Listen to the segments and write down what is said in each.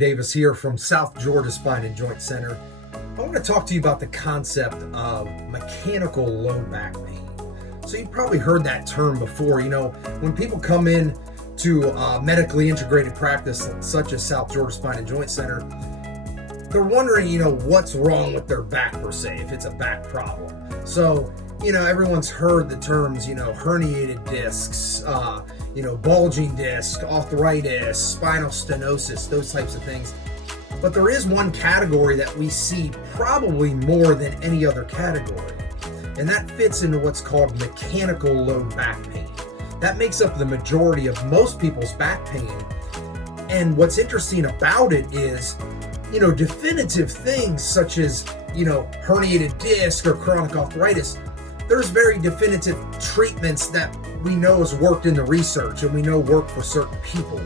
Davis here from South Georgia Spine and Joint Center. I want to talk to you about the concept of mechanical low back pain. So you've probably heard that term before. When people come in to medically integrated practice such as South Georgia Spine and Joint Center, they're wondering, what's wrong with their back per se, if it's a back problem. So, everyone's heard the terms, herniated discs, bulging disc, arthritis, spinal stenosis, those types of things. But there is one category that we see probably more than any other category, and that fits into what's called mechanical low back pain. That makes up the majority of most people's back pain. And what's interesting about it is, definitive things such as, herniated disc or chronic arthritis, there's very definitive treatments that we know has worked in the research and we know work for certain people.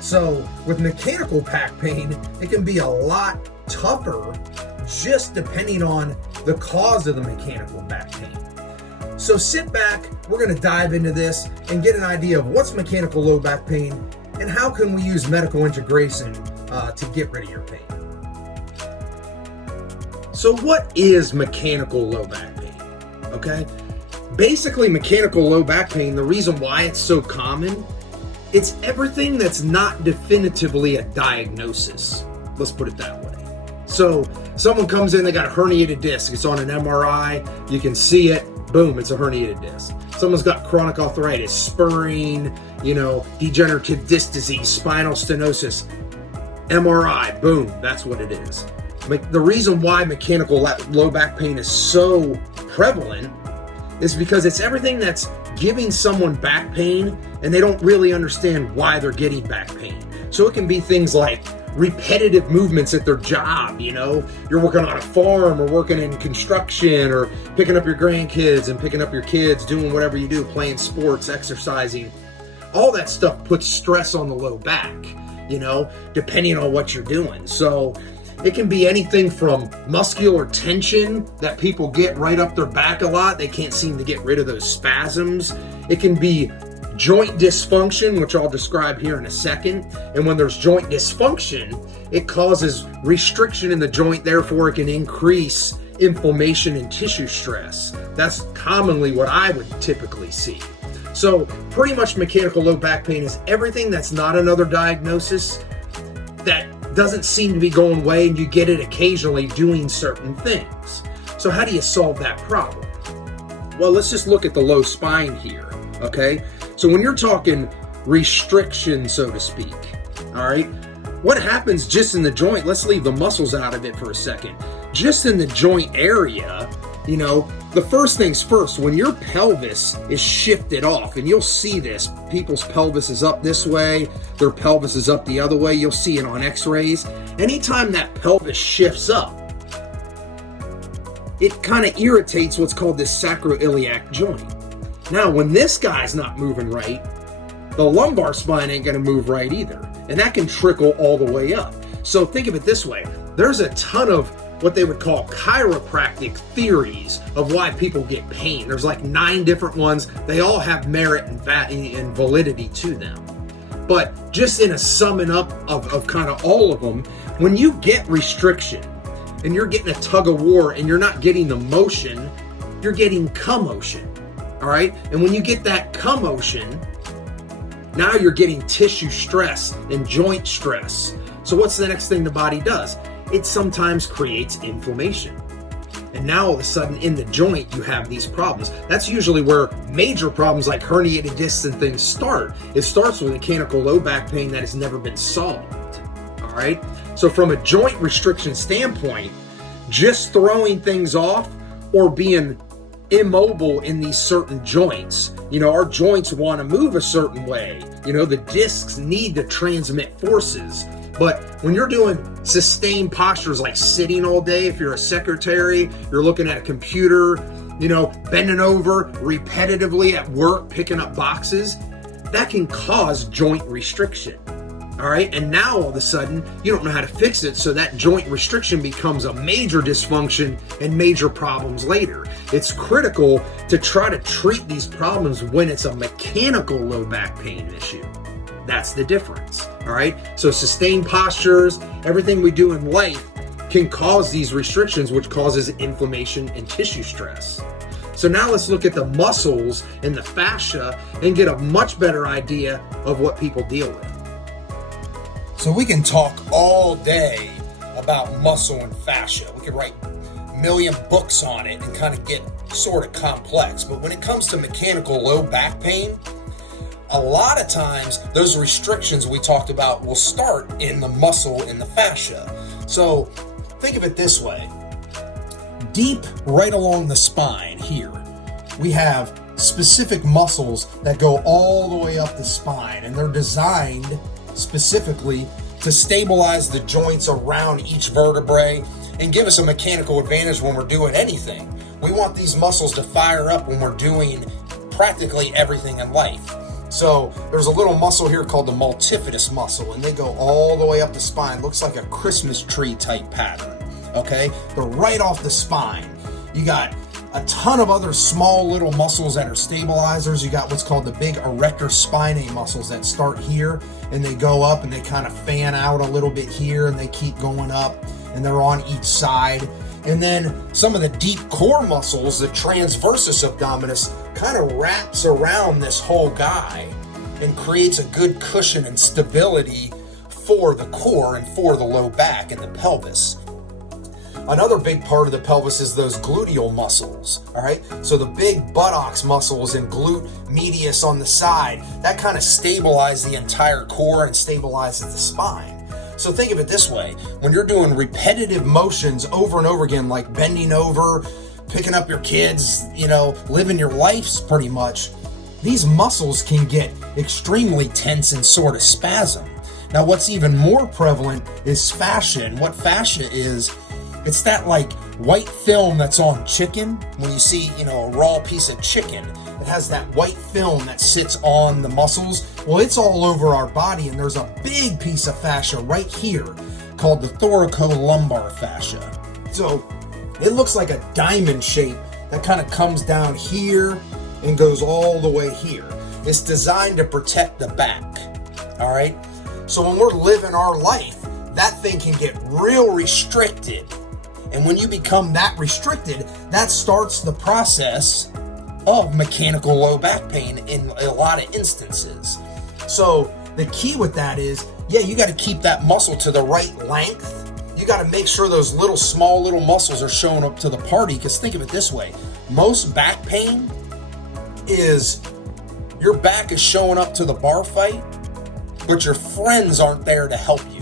So with mechanical back pain, it can be a lot tougher just depending on the cause of the mechanical back pain. So sit back, we're going to dive into this and get an idea of what's mechanical low back pain and how can we use medical integration to get rid of your pain. So what is mechanical low back pain? Okay, basically mechanical low back pain, the reason why it's so common, it's everything that's not definitively a diagnosis. Let's put it that way. So someone comes in, they got a herniated disc, it's on an MRI, you can see it, boom, it's a herniated disc. Someone's got chronic arthritis, spurring, degenerative disc disease, spinal stenosis, MRI, boom, that's what it is. The reason why mechanical low back pain is so prevalent is because it's everything that's giving someone back pain and they don't really understand why they're getting back pain. So it can be things like repetitive movements at their job. You're working on a farm or working in construction or picking up your grandkids and picking up your kids, doing whatever you do, playing sports, exercising. All that stuff puts stress on the low back, depending on what you're doing. So it can be anything from muscular tension that people get right up their back a lot. They can't seem to get rid of those spasms. It can be joint dysfunction, which I'll describe here in a second. And when there's joint dysfunction, it causes restriction in the joint. Therefore, it can increase inflammation and tissue stress. That's commonly what I would typically see. So pretty much mechanical low back pain is everything that's not another diagnosis that doesn't seem to be going away, and you get it occasionally doing certain things. So how do you solve that problem? Well, let's just look at the low spine here, okay? So when you're talking restriction, so to speak, all right, what happens just in the joint, let's leave the muscles out of it for a second. Just in the joint area, the first things first, when your pelvis is shifted off, and you'll see this, people's pelvis is up this way, their pelvis is up the other way, you'll see it on x-rays. Anytime that pelvis shifts up, it kind of irritates what's called this sacroiliac joint. Now, when this guy's not moving right, the lumbar spine ain't gonna move right either. And that can trickle all the way up. So think of it this way, there's a ton of what they would call chiropractic theories of why people get pain. There's like 9 different ones. They all have merit and validity to them. But just in a summing up of kind of all of them, when you get restriction and you're getting a tug of war and you're not getting the motion, you're getting commotion, all right? And when you get that commotion, now you're getting tissue stress and joint stress. So what's the next thing the body does? It sometimes creates inflammation. And now all of a sudden in the joint, you have these problems. That's usually where major problems like herniated discs and things start. It starts with mechanical low back pain that has never been solved, all right? So from a joint restriction standpoint, just throwing things off or being immobile in these certain joints, our joints want to move a certain way. The discs need to transmit forces. But when you're doing sustained postures like sitting all day, if you're a secretary, you're looking at a computer, bending over repetitively at work, picking up boxes, that can cause joint restriction. All right. And now all of a sudden you don't know how to fix it. So that joint restriction becomes a major dysfunction and major problems later. It's critical to try to treat these problems when it's a mechanical low back pain issue. That's the difference. All right, so sustained postures, everything we do in life can cause these restrictions, which causes inflammation and tissue stress. So now let's look at the muscles and the fascia and get a much better idea of what people deal with. So we can talk all day about muscle and fascia. We could write a million books on it and kind of get sort of complex. But when it comes to mechanical low back pain, a lot of times those restrictions we talked about will start in the muscle and the fascia. So think of it this way. Deep right along the spine here, we have specific muscles that go all the way up the spine, and they're designed specifically to stabilize the joints around each vertebrae and give us a mechanical advantage when we're doing anything. We want these muscles to fire up when we're doing practically everything in life. So there's a little muscle here called the multifidus muscle, and they go all the way up the spine. Looks like a Christmas tree type pattern. Okay, they're right off the spine. You got a ton of other small little muscles that are stabilizers. You got what's called the big erector spinae muscles that start here and they go up and they kind of fan out a little bit here and they keep going up and they're on each side. And then some of the deep core muscles, the transversus abdominis, kind of wraps around this whole guy and creates a good cushion and stability for the core and for the low back and the pelvis. Another big part of the pelvis is those gluteal muscles, all right? So the big buttocks muscles and glute medius on the side, that kind of stabilize the entire core and stabilizes the spine. So think of it this way. When you're doing repetitive motions over and over again, like bending over, picking up your kids, living your lives pretty much, these muscles can get extremely tense and sort of spasm. Now, what's even more prevalent is fascia. And what fascia is, it's that like white film that's on chicken. When you see, a raw piece of chicken, it has that white film that sits on the muscles. Well, it's all over our body, and there's a big piece of fascia right here called the thoracolumbar fascia. So it looks like a diamond shape that kind of comes down here and goes all the way here. It's designed to protect the back, all right? So when we're living our life, that thing can get real restricted. And when you become that restricted, that starts the process of mechanical low back pain in a lot of instances. So the key with that is, you got to keep that muscle to the right length. You got to make sure those small little muscles are showing up to the party. Because think of it this way. Most back pain is your back is showing up to the bar fight, but your friends aren't there to help you.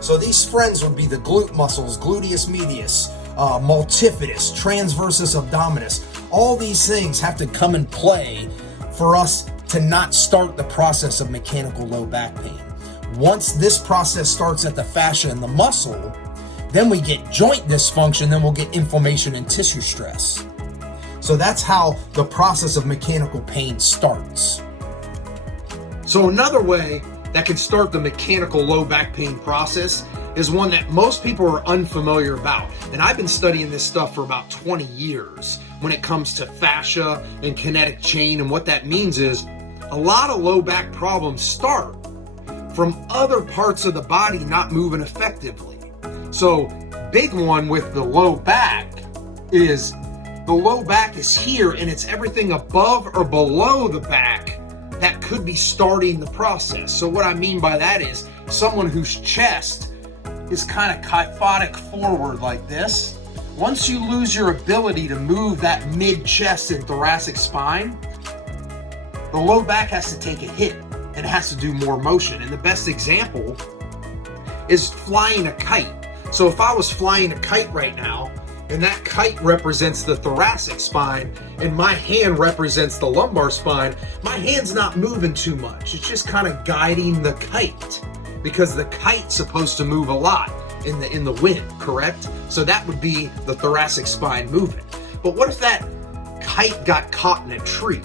So these friends would be the glute muscles, gluteus medius, multifidus, transversus abdominis. All these things have to come in play for us to not start the process of mechanical low back pain. Once this process starts at the fascia and the muscle, then we get joint dysfunction, then we'll get inflammation and tissue stress. So that's how the process of mechanical pain starts. So another way that can start the mechanical low back pain process is one that most people are unfamiliar about. And I've been studying this stuff for about 20 years when it comes to fascia and kinetic chain. And what that means is a lot of low back problems start from other parts of the body not moving effectively. So big one with the low back is the low back is here, and it's everything above or below the back that could be starting the process. So what I mean by that is someone whose chest is kind of kyphotic forward like this. Once you lose your ability to move that mid-chest and thoracic spine, the low back has to take a hit and it has to do more motion. And the best example is flying a kite. So if I was flying a kite right now, and that kite represents the thoracic spine, and my hand represents the lumbar spine, my hand's not moving too much. It's just kind of guiding the kite, because the kite's supposed to move a lot in the wind, correct? So that would be the thoracic spine moving. But what if that kite got caught in a tree?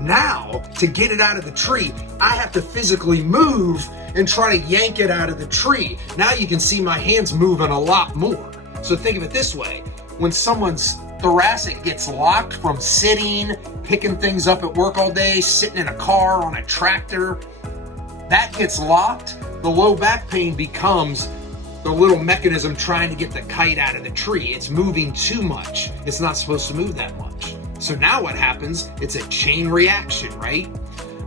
Now, to get it out of the tree, I have to physically move and try to yank it out of the tree. Now you can see my hands moving a lot more. So think of it this way. When someone's thoracic gets locked from sitting, picking things up at work all day, sitting in a car, on a tractor, that gets locked, the low back pain becomes the little mechanism trying to get the kite out of the tree. It's moving too much. It's not supposed to move that much. So now what happens? It's a chain reaction, right?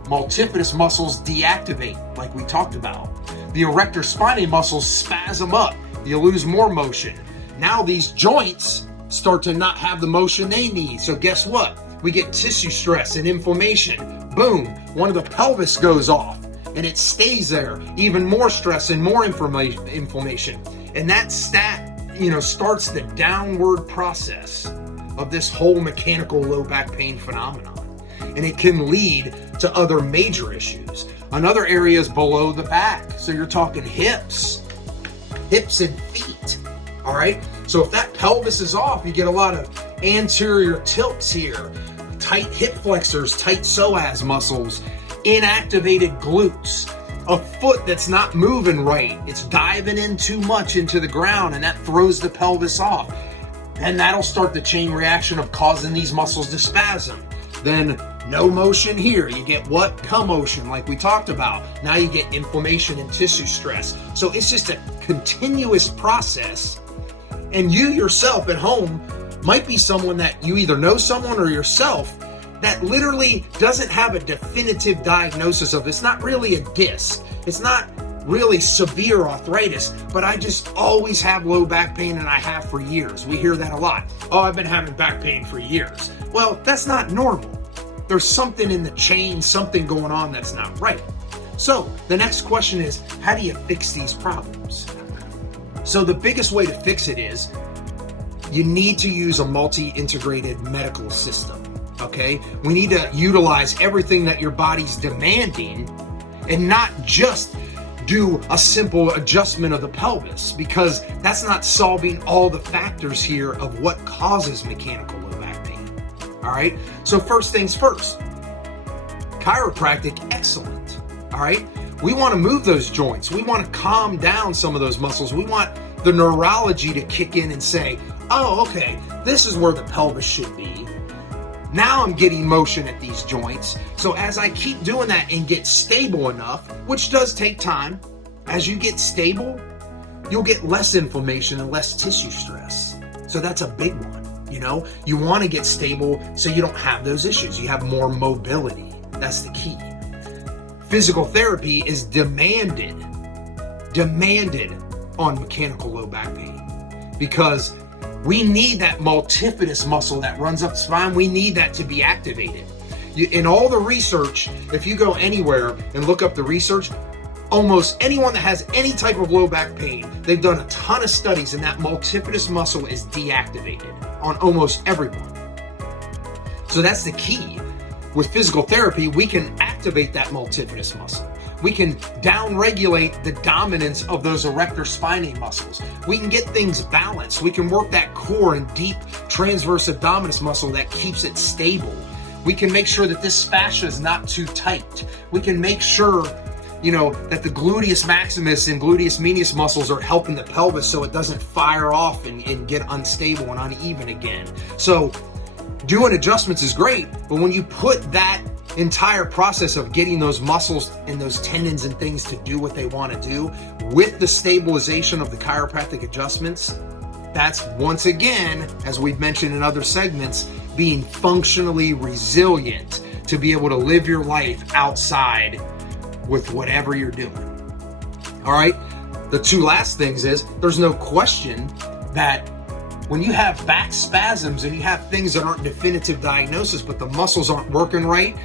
Multifidus muscles deactivate, like we talked about. The erector spinae muscles spasm up. You lose more motion. Now these joints start to not have the motion they need. So guess what? We get tissue stress and inflammation. Boom, one of the pelvis goes off and it stays there. Even more stress and more inflammation. And that starts the downward process of this whole mechanical low back pain phenomenon. And it can lead to other major issues. Another area is below the back. So you're talking hips and feet, all right? So if that pelvis is off, you get a lot of anterior tilts here, tight hip flexors, tight psoas muscles, inactivated glutes, a foot that's not moving right. It's diving in too much into the ground and that throws the pelvis off. And that'll start the chain reaction of causing these muscles to spasm. Then no motion here. You get what? Commotion, like we talked about. Now you get inflammation and tissue stress. So it's just a continuous process. And you yourself at home might be someone that you either know someone or yourself that literally doesn't have a definitive diagnosis of. It's not really a disc. It's not really severe arthritis, but I just always have low back pain and I have for years. We hear that a lot. Oh, I've been having back pain for years. Well, that's not normal. There's something in the chain, something going on that's not right. So the next question is, how do you fix these problems? So the biggest way to fix it is you need to use a multi-integrated medical system, okay? We need to utilize everything that your body's demanding and not just do a simple adjustment of the pelvis, because that's not solving all the factors here of what causes mechanical low back pain. All right, so first things first, chiropractic, excellent. All right, we want to move those joints. We want to calm down some of those muscles. We want the neurology to kick in and say, oh, okay, this is where the pelvis should be. Now I'm getting motion at these joints. So as I keep doing that and get stable enough, which does take time, as you get stable, you'll get less inflammation and less tissue stress. So that's a big one. You want to get stable so you don't have those issues. You have more mobility. That's the key. Physical therapy is demanded on mechanical low back pain because we need that multifidus muscle that runs up the spine. We need that to be activated. In all the research, if you go anywhere and look up the research, almost anyone that has any type of low back pain, they've done a ton of studies and that multifidus muscle is deactivated on almost everyone. So that's the key. With physical therapy, we can activate that multifidus muscle. We can downregulate the dominance of those erector spinae muscles. We can get things balanced. We can work that core and deep transverse abdominis muscle that keeps it stable. We can make sure that this fascia is not too tight. We can make sure, that the gluteus maximus and gluteus medius muscles are helping the pelvis so it doesn't fire off and get unstable and uneven again. So doing adjustments is great, but when you put that entire process of getting those muscles and those tendons and things to do what they want to do with the stabilization of the chiropractic adjustments, that's once again, as we've mentioned in other segments, being functionally resilient to be able to live your life outside with whatever you're doing. All right, the two last things is there's no question that when you have back spasms and you have things that aren't definitive diagnosis, but the muscles aren't working right,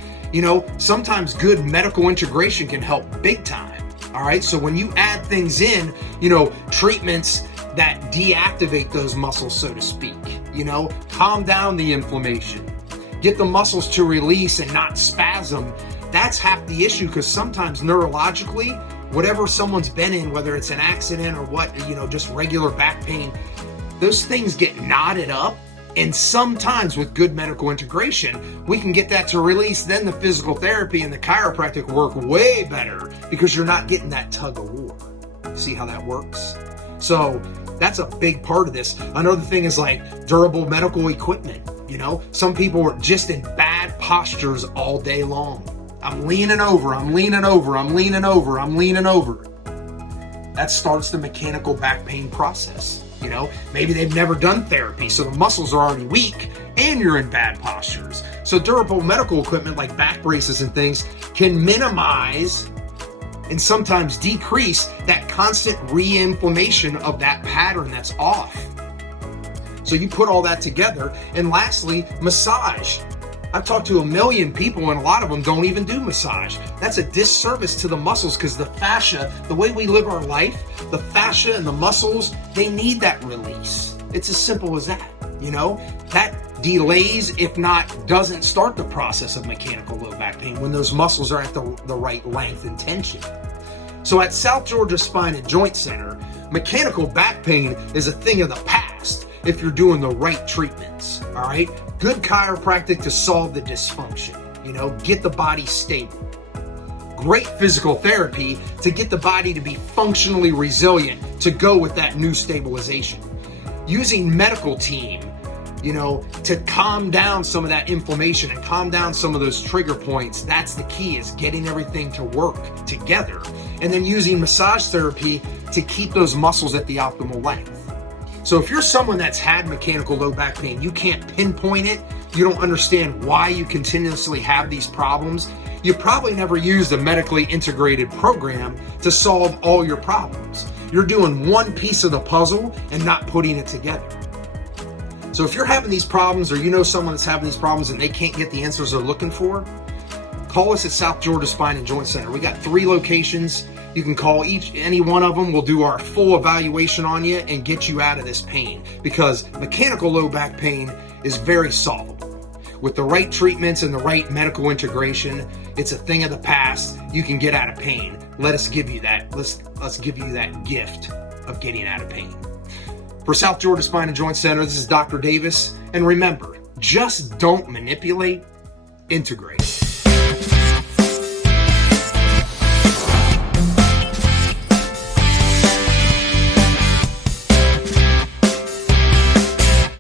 sometimes good medical integration can help big time. All right. So when you add things in, treatments that deactivate those muscles, so to speak, calm down the inflammation, get the muscles to release and not spasm. That's half the issue, because sometimes neurologically, whatever someone's been in, whether it's an accident or what, just regular back pain, those things get knotted up. And sometimes with good medical integration, we can get that to release. Then the physical therapy and the chiropractic work way better because you're not getting that tug of war. See how that works? So that's a big part of this. Another thing is like durable medical equipment. Some people are just in bad postures all day long. I'm leaning over, I'm leaning over, I'm leaning over, I'm leaning over. That starts the mechanical back pain process. You know, maybe they've never done therapy, so the muscles are already weak and you're in bad postures. So durable medical equipment like back braces and things can minimize and sometimes decrease that constant re-inflammation of that pattern that's off. So you put all that together. And lastly, massage. I've talked to a million people and a lot of them don't even do massage. That's a disservice to the muscles because the fascia, the way we live our life, the fascia and the muscles, they need that release. It's as simple as that, you know? That delays, if not doesn't start the process of mechanical low back pain when those muscles are at the right length and tension. So at South Georgia Spine and Joint Center, mechanical back pain is a thing of the past if you're doing the right treatments, all right? Good chiropractic to solve the dysfunction, you know, get the body stable. Great physical therapy to get the body to be functionally resilient to go with that new stabilization. Using medical team, you know, to calm down some of that inflammation and calm down some of those trigger points. That's the key, is getting everything to work together. And then using massage therapy to keep those muscles at the optimal length. So if you're someone that's had mechanical low back pain, you can't pinpoint it, you don't understand why you continuously have these problems, you probably never used a medically integrated program to solve all your problems. You're doing one piece of the puzzle and not putting it together. So if you're having these problems, or you know someone that's having these problems and they can't get the answers they're looking for, call us at South Georgia Spine and Joint Center. We got 3 locations. You can call any one of them. We'll do our full evaluation on you and get you out of this pain, because mechanical low back pain is very solvable. With the right treatments and the right medical integration, it's a thing of the past. You can get out of pain. Let us give you that. Let's give you that gift of getting out of pain. For South Georgia Spine and Joint Center, this is Dr. Davis. And remember, just don't manipulate, integrate.